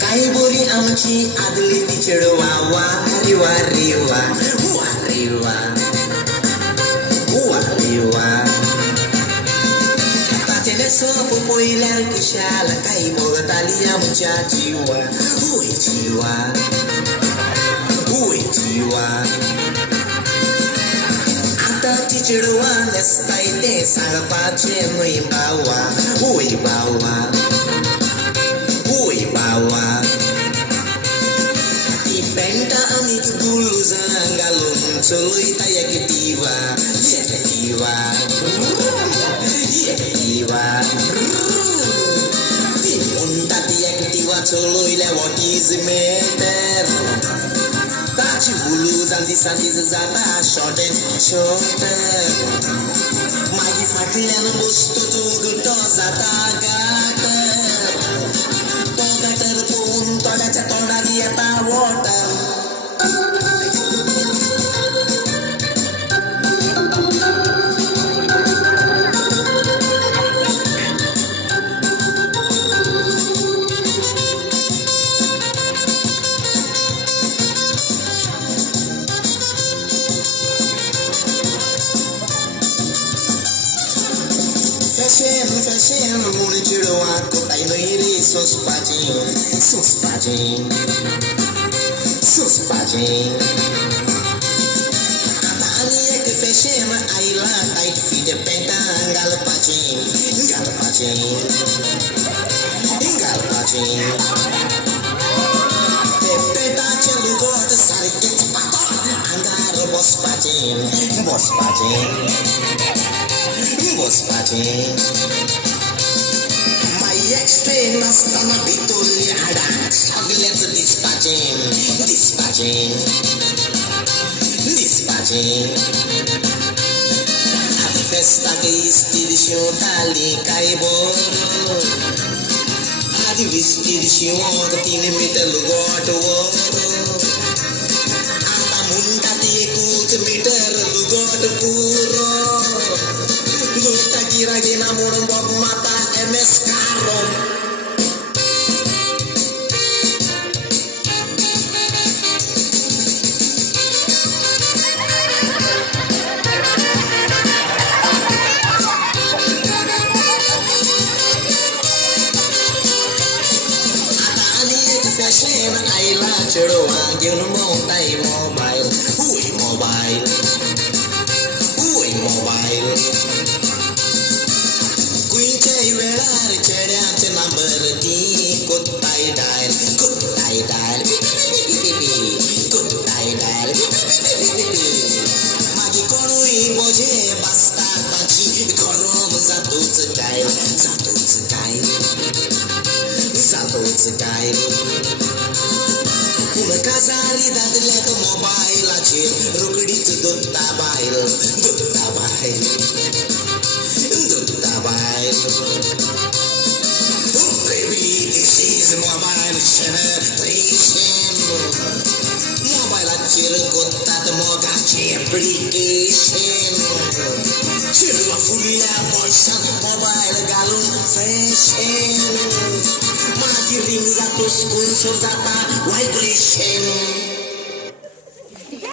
काही बोरी आमची आदली तिचड वा वा रे वा रे वा वा रे वा वा रे वा ताचेले सोप पयल्यार कुशाल काही मोगताली आमच्या जिवा होय जिवा होय जिवा आता तिचडवा नेसताय ते सांगपाचे न्हय बावा होय बावा होय बावा ती पेंटा आमी ब्लुजां घालून चलयता एकटिवा एकटिवा एकटिवा ती म्हणटा ती एकटिवा चलयल्या वॉट इज मॅटर ताची ब्लुजां दिसा दीस जाता शॉर्ट एंड शॉर्टर मागीर फाटल्यान बसतो चुगटो जाता गाटर तो गाटर पळोवन तोड्याच्या तोंडार येता वॉटर Fashion, fashion, म्हूण चेडवा कोताय न्हय रे सोंसपाचें सोंसपाचें सोंसपाचें आतां आनी एक फॅशन आयलां टायट फिट पॅन्टां घालपाचें घालपाचें घालपाचें ते पेटाचें लुगोट सारकेंच पातळ आंगार बसपाचें बसपाचें बसपाचें मागीर एक्सट्रेन नासतना भितरलीं हाडां सगळेंच दिसपाचें दिसपाचें दिसपाचें आतां फेस्ताक इस्तीद शिंवतालीं काय बरो आनी विस्तीद शिंवोंक 3 मीटर लुगोट व्हरो आतां म्हणटा ती एकूच मीटर लुगोट पुरो गिरागिना म्हणून बाब माता MS Carro आता आनी एक फॅशन आयला चेडवां घेवन मोताय मोबायल हुय मोबायल हुय मोबायल वेळार चेड्याचे नंबर ती कोत्ताय डायल कोत्ताय डायल कोत्ताय डायल मागीर कोणूय बोजे बासता ताची गरम जातूच काय जातूच काय जातूच काय पूण काजारी दादल्याक मोबायलाचेर रोकडीच दोत्ता बायल दोत्ता बायल दोत्ता बायल This is mobile generation. मोबायलाचेर कोत्तात मोगाची एप्लिकेशन चेडवां फुडल्या बॉयसान मोबायल घालून फॅशन मागीर रिंग जातूच खंयसर जाता वायब्रेशन